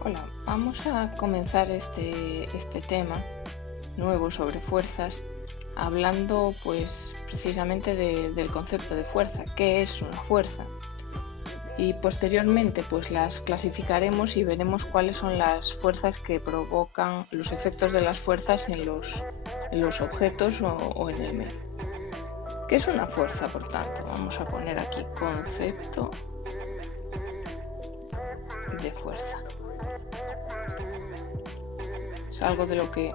Hola, vamos a comenzar este tema nuevo sobre fuerzas, hablando pues precisamente del concepto de fuerza, qué es una fuerza. Y posteriormente pues las clasificaremos y veremos cuáles son las fuerzas que provocan los efectos de las fuerzas en los objetos o en el medio. ¿Qué es una fuerza, por tanto? Vamos a poner aquí concepto de fuerza. Es algo de lo que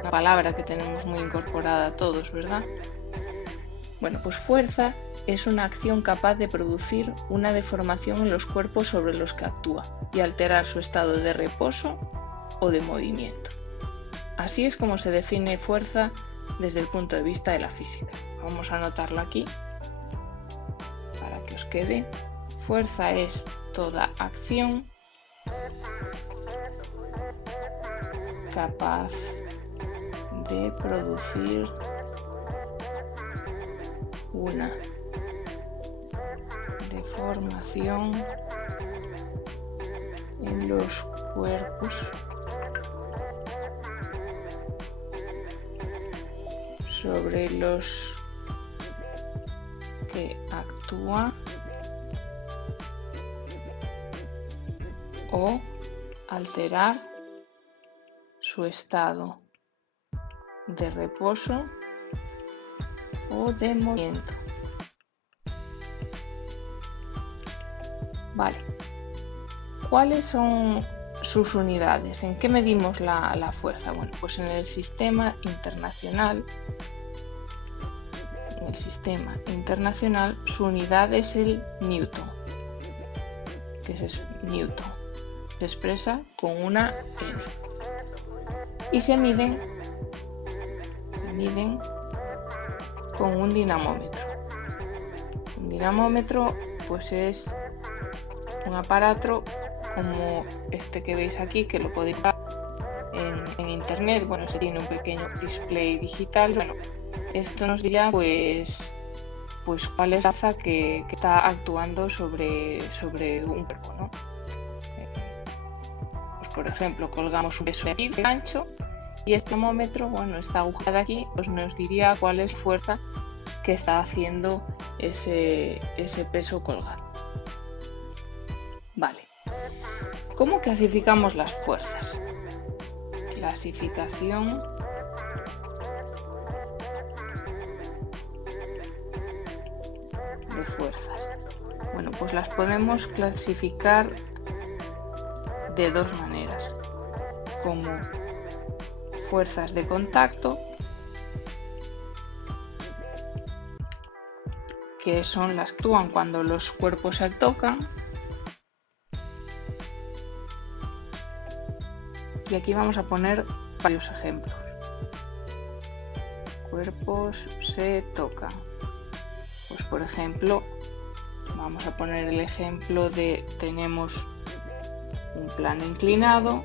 una palabra que tenemos muy incorporada a todos, ¿verdad? Bueno, pues fuerza es una acción capaz de producir una deformación en los cuerpos sobre los que actúa y alterar su estado de reposo o de movimiento. Así es como se define fuerza desde el punto de vista de la física. Vamos a anotarlo aquí para que os quede. Fuerza es toda acción capaz de producir una deformación en los cuerpos sobre los que actúa o alterar su estado de reposo o de movimiento. Vale. ¿Cuáles son sus unidades? ¿En qué medimos la fuerza? Bueno, pues en el sistema internacional. En el sistema internacional su unidad es el newton, que es newton. Se expresa con una n. Y se miden con un dinamómetro. Un dinamómetro pues es un aparato como este que veis aquí, que lo podéis ver en internet. Bueno, se tiene un pequeño display digital. Bueno, esto nos dirá pues cuál es la fuerza que está actuando sobre un cuerpo, ¿no? Pues por ejemplo, colgamos un peso de gancho y este termómetro, bueno, esta aguja de aquí, pues nos diría cuál es la fuerza que está haciendo ese peso colgado. Vale. ¿Cómo clasificamos las fuerzas? Clasificación de fuerzas. Bueno, pues las podemos clasificar de dos maneras, como fuerzas de contacto, que son las que actúan cuando los cuerpos se tocan, y aquí vamos a poner varios ejemplos. Cuerpos se tocan. Pues por ejemplo, vamos a poner el ejemplo de tenemos un plano inclinado,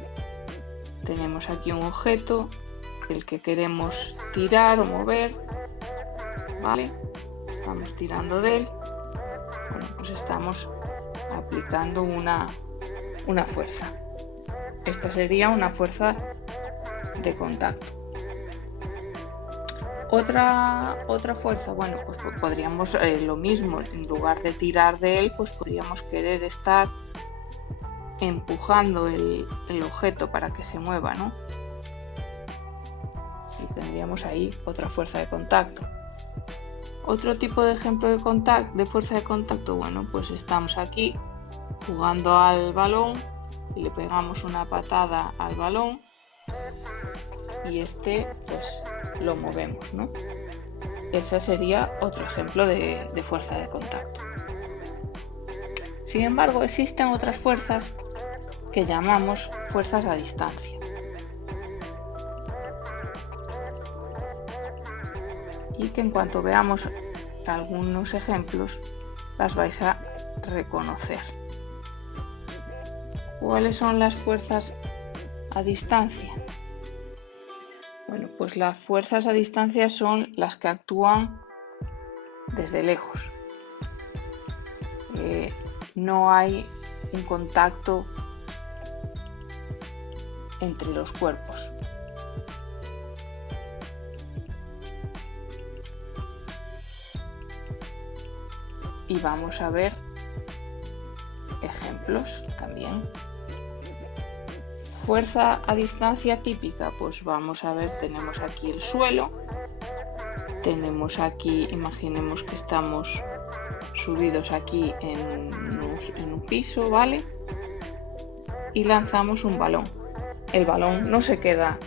tenemos aquí un objeto del que queremos tirar o mover, ¿vale? Estamos tirando de él, bueno, pues estamos aplicando una fuerza. Esta sería una fuerza de contacto. Otra fuerza, bueno, pues podríamos lo mismo, en lugar de tirar de él, pues podríamos querer estar empujando el objeto para que se mueva, ¿no? Y tendríamos ahí otra fuerza de contacto. Otro tipo de ejemplo de fuerza de contacto, bueno, pues estamos aquí jugando al balón y le pegamos una patada al balón y pues lo movemos, ¿no? Ese sería otro ejemplo de fuerza de contacto. Sin embargo, existen otras fuerzas que llamamos fuerzas a distancia. Y que en cuanto veamos algunos ejemplos, las vais a reconocer. ¿Cuáles son las fuerzas a distancia? Bueno, pues las fuerzas a distancia son las que actúan desde lejos. No hay un contacto entre los cuerpos. Y vamos a ver ejemplos también. Fuerza a distancia típica, pues vamos a ver, tenemos aquí el suelo, tenemos aquí, imaginemos que estamos subidos aquí en un piso, ¿vale? Y lanzamos un balón. El balón no se queda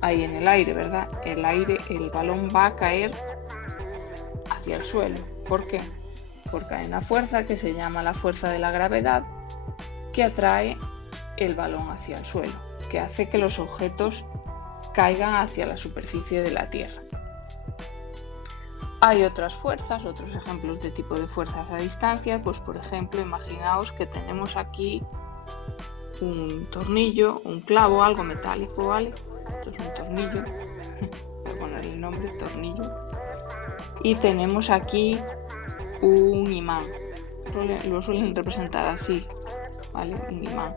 ahí en el aire, ¿verdad? El balón va a caer hacia el suelo. ¿Por qué? Porque hay una fuerza que se llama la fuerza de la gravedad que atrae el balón hacia el suelo, que hace que los objetos caigan hacia la superficie de la Tierra. Hay otras fuerzas, otros ejemplos de tipo de fuerzas a distancia, pues por ejemplo, imaginaos que tenemos aquí un tornillo, un clavo, algo metálico, ¿vale? Esto es un tornillo, voy a poner el nombre, tornillo. Y tenemos aquí un imán, lo suelen representar así, ¿vale? Un imán.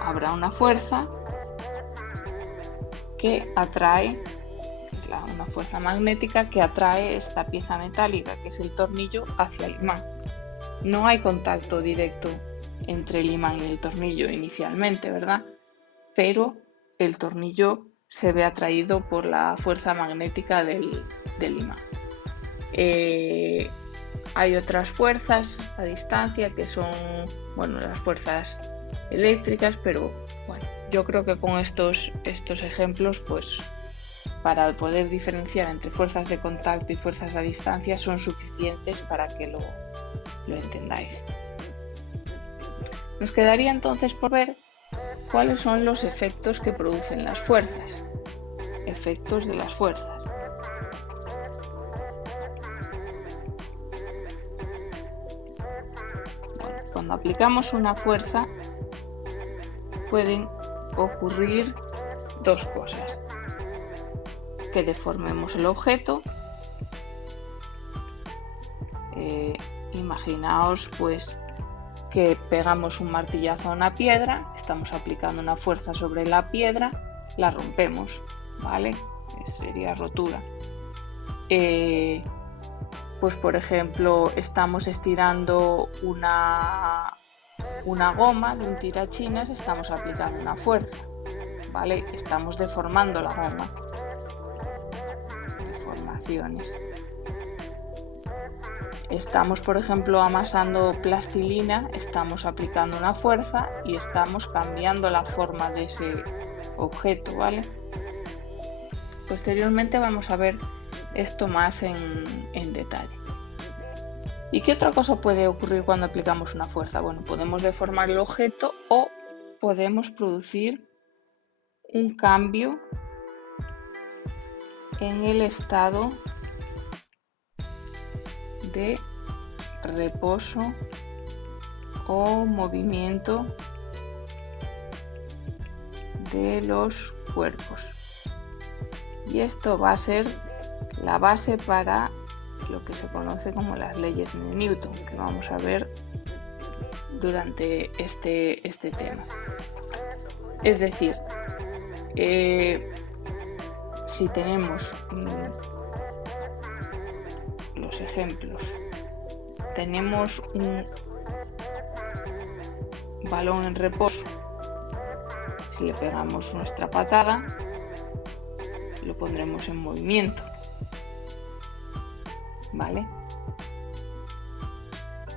Habrá una fuerza que atrae, una fuerza magnética que atrae esta pieza metálica, que es el tornillo, hacia el imán. No hay contacto directo entre el imán y el tornillo inicialmente, ¿verdad? Pero el tornillo se ve atraído por la fuerza magnética del imán. Hay otras fuerzas a distancia que son, bueno, las fuerzas eléctricas, pero bueno, yo creo que con estos ejemplos, pues para poder diferenciar entre fuerzas de contacto y fuerzas a distancia son suficientes para que lo entendáis. Nos quedaría entonces por ver cuáles son los efectos que producen las fuerzas. Efectos de las fuerzas. Bueno, cuando aplicamos una fuerza pueden ocurrir dos cosas. Que deformemos el objeto. Imaginaos pues que pegamos un martillazo a una piedra, estamos aplicando una fuerza sobre la piedra, la rompemos, ¿vale? Sería rotura. Pues por ejemplo, estamos estirando una goma de un tirachinas, estamos aplicando una fuerza, ¿vale? Estamos deformando la goma. Deformaciones. Estamos, por ejemplo, amasando plastilina, estamos aplicando una fuerza y estamos cambiando la forma de ese objeto, ¿vale? Posteriormente vamos a ver esto más en detalle. ¿Y qué otra cosa puede ocurrir cuando aplicamos una fuerza? Bueno, podemos deformar el objeto o podemos producir un cambio en el estado de reposo o movimiento de los cuerpos. Y esto va a ser la base para lo que se conoce como las leyes de Newton, que vamos a ver durante este tema. Es decir, si tenemos los ejemplos, tenemos un balón en reposo, si le pegamos nuestra patada, lo pondremos en movimiento, ¿vale?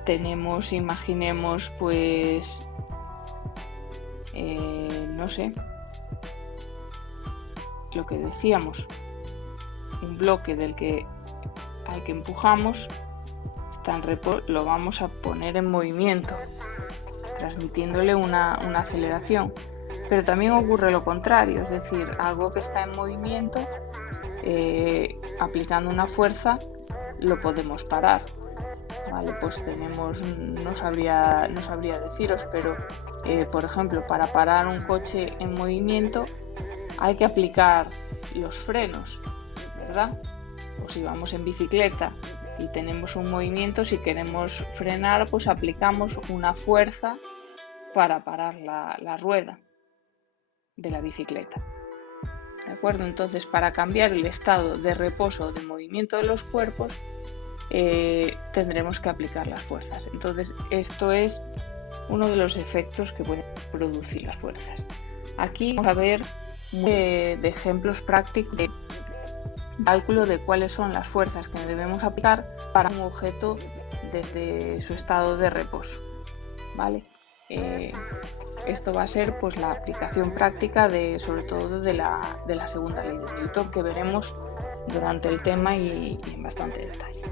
Tenemos, imaginemos, pues, no sé, lo que decíamos, un bloque al que empujamos está en reposo, lo vamos a poner en movimiento, transmitiéndole una aceleración. Pero también ocurre lo contrario, es decir, algo que está en movimiento, aplicando una fuerza, lo podemos parar. Vale, pues tenemos, no sabría deciros, pero por ejemplo, para parar un coche en movimiento hay que aplicar los frenos, ¿verdad? O si vamos en bicicleta y tenemos un movimiento, si queremos frenar, pues aplicamos una fuerza para parar la rueda de la bicicleta. ¿De acuerdo? Entonces, para cambiar el estado de reposo o de movimiento de los cuerpos, tendremos que aplicar las fuerzas. Entonces, esto es uno de los efectos que pueden producir las fuerzas. Aquí vamos a ver de ejemplos prácticos de cálculo de cuáles son las fuerzas que debemos aplicar para un objeto desde su estado de reposo. ¿Vale? Esto va a ser pues la aplicación práctica sobre todo de la segunda ley de Newton, que veremos durante el tema y en bastante detalle.